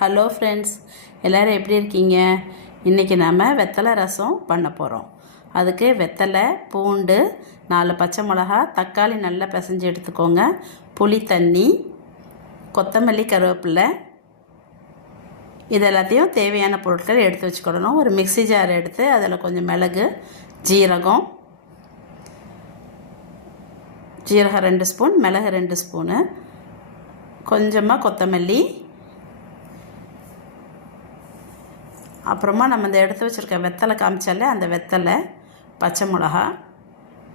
Hello friends, எல்லோரும் எப்படி இருக்கீங்க? இன்றைக்கி நம்ம வெத்தலை ரசம் பண்ண போகிறோம். அதுக்கு வெத்தலை, பூண்டு, 4 பச்சை மிளகா, தக்காளி நல்லா பிசைஞ்சு எடுத்துக்கோங்க, புளி தண்ணி, கொத்தமல்லி, கருவேப்பிலை, இது எல்லாத்தையும் தேவையான பொருட்கள் எடுத்து வச்சுக்கிடணும். ஒரு மிக்ஸி ஜார் எடுத்து அதில் கொஞ்சம் மிளகு, ஜீரகம் 2 ஸ்பூன், மிளகு 2 ஸ்பூனு, கொஞ்சமாக கொத்தமல்லி, அப்புறமா நம்ம இந்த எடுத்து வச்சுருக்க வெத்தலை காமிச்சாலே அந்த வெத்தலை, பச்சை மிளகா,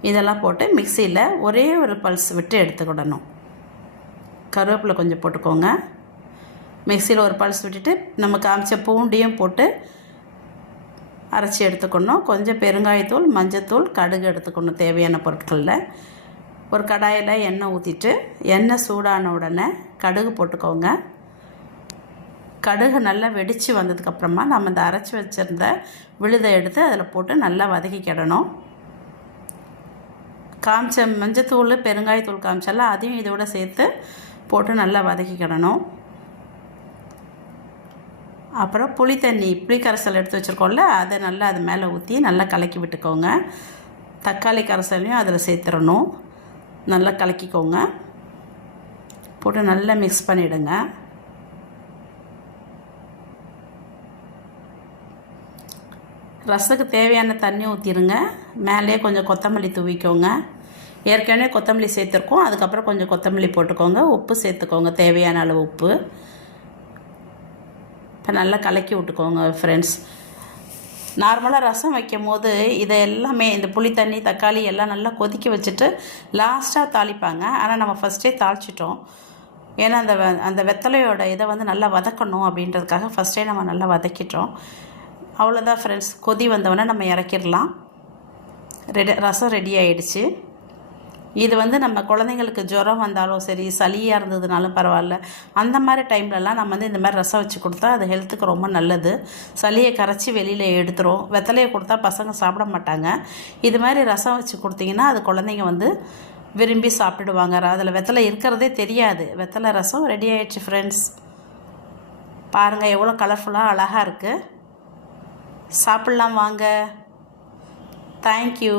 இதெல்லாம் போட்டு மிக்சியில் ஒரே ஒரு பல்ஸ் விட்டு எடுத்துக்கிடணும். கருவேப்பிலை கொஞ்சம் போட்டுக்கோங்க. மிக்சியில் ஒரு பல்ஸ் விட்டுட்டு நம்ம காமிச்ச பூண்டையும் போட்டு அரைச்சி எடுத்துக்கணும். கொஞ்சம் பெருங்காயத்தூள், மஞ்சத்தூள், கடுகு எடுத்துக்கணும். தேவையான பொருட்களில் ஒரு கடாயில் எண்ணெய் ஊற்றிட்டு எண்ணெய் சூடான உடனே கடுகு போட்டுக்கோங்க. கடுகு நல்லா வெடித்து வந்ததுக்கப்புறமா நம்ம இந்த அரைச்சி வச்சுருந்த விழுதை எடுத்து அதில் போட்டு நல்லா வதக்கிக்கிடணும். காமிச்ச மஞ்சத்தூள், பெருங்காயத்தூள் காமிச்சால அதையும் இதோடு சேர்த்து போட்டு நல்லா வதக்கிக்கிடணும். அப்புறம் புளி தண்ணி, புளி கரைசல் எடுத்து வச்சுருக்கோம்ல, அதை நல்லா அது மேலே ஊற்றி நல்லா கலக்கி விட்டுக்கோங்க. தக்காளி கரைசலையும் அதில் சேர்த்துடணும். நல்லா கலக்கிக்கோங்க. போட்டு நல்லா மிக்ஸ் பண்ணிவிடுங்க. ரசத்துக்கு தேவையான தண்ணி ஊற்றிடுங்க. மேலே கொஞ்சம் கொத்தமல்லி தூவிக்கோங்க. ஏற்கனவே கொத்தமல்லி சேர்த்துருக்கோம், அதுக்கப்புறம் கொஞ்சம் கொத்தமல்லி போட்டுக்கோங்க. உப்பு சேர்த்துக்கோங்க, தேவையான அளவு உப்பு. இப்போ நல்லா கலக்கி விட்டுக்கோங்க ஃப்ரெண்ட்ஸ். நார்மலாக ரசம் வைக்கும் போது இதை எல்லாமே இந்த புளி தண்ணி, தக்காளி எல்லாம் நல்லா கொதிக்க வச்சுட்டு லாஸ்ட்டாக தாளிப்பாங்க. ஆனால் நம்ம ஃபஸ்ட்டே தாளிச்சிட்டோம். ஏன்னா அந்த வெத்தலையோட இதை நல்லா வதக்கணும் அப்படின்றதுக்காக ஃபஸ்ட்டே நம்ம நல்லா வதக்கிட்டோம். அவ்வளோதான் ஃப்ரெண்ட்ஸ். கொதி வந்தவொடனே நம்ம இறக்கிடலாம். ரசம் ரெடி ஆகிடுச்சு. இது நம்ம குழந்தைங்களுக்கு ஜுரம் வந்தாலும் சரி, சளியாக இருந்ததுனாலும் பரவாயில்ல, அந்த மாதிரி டைம்லலாம் நம்ம இந்த மாதிரி ரசம் வச்சு கொடுத்தா அது ஹெல்த்துக்கு ரொம்ப நல்லது. சளியை கரைச்சி வெளியில் எடுத்துரும். வெத்தலையை கொடுத்தா பசங்க சாப்பிட மாட்டாங்க. இது மாதிரி ரசம் வச்சு கொடுத்தீங்கன்னா அது குழந்தைங்க விரும்பி சாப்பிடுவாங்க. அதில் வெத்தலை இருக்கிறதே தெரியாது. வெத்தலை ரசம் ரெடி ஆகிடுச்சு ஃப்ரெண்ட்ஸ். பாருங்கள் எவ்வளோ கலர்ஃபுல்லாக அழகாக இருக்குது. சாப்பிட்லாம் வாங்க. தேங்க்யூ.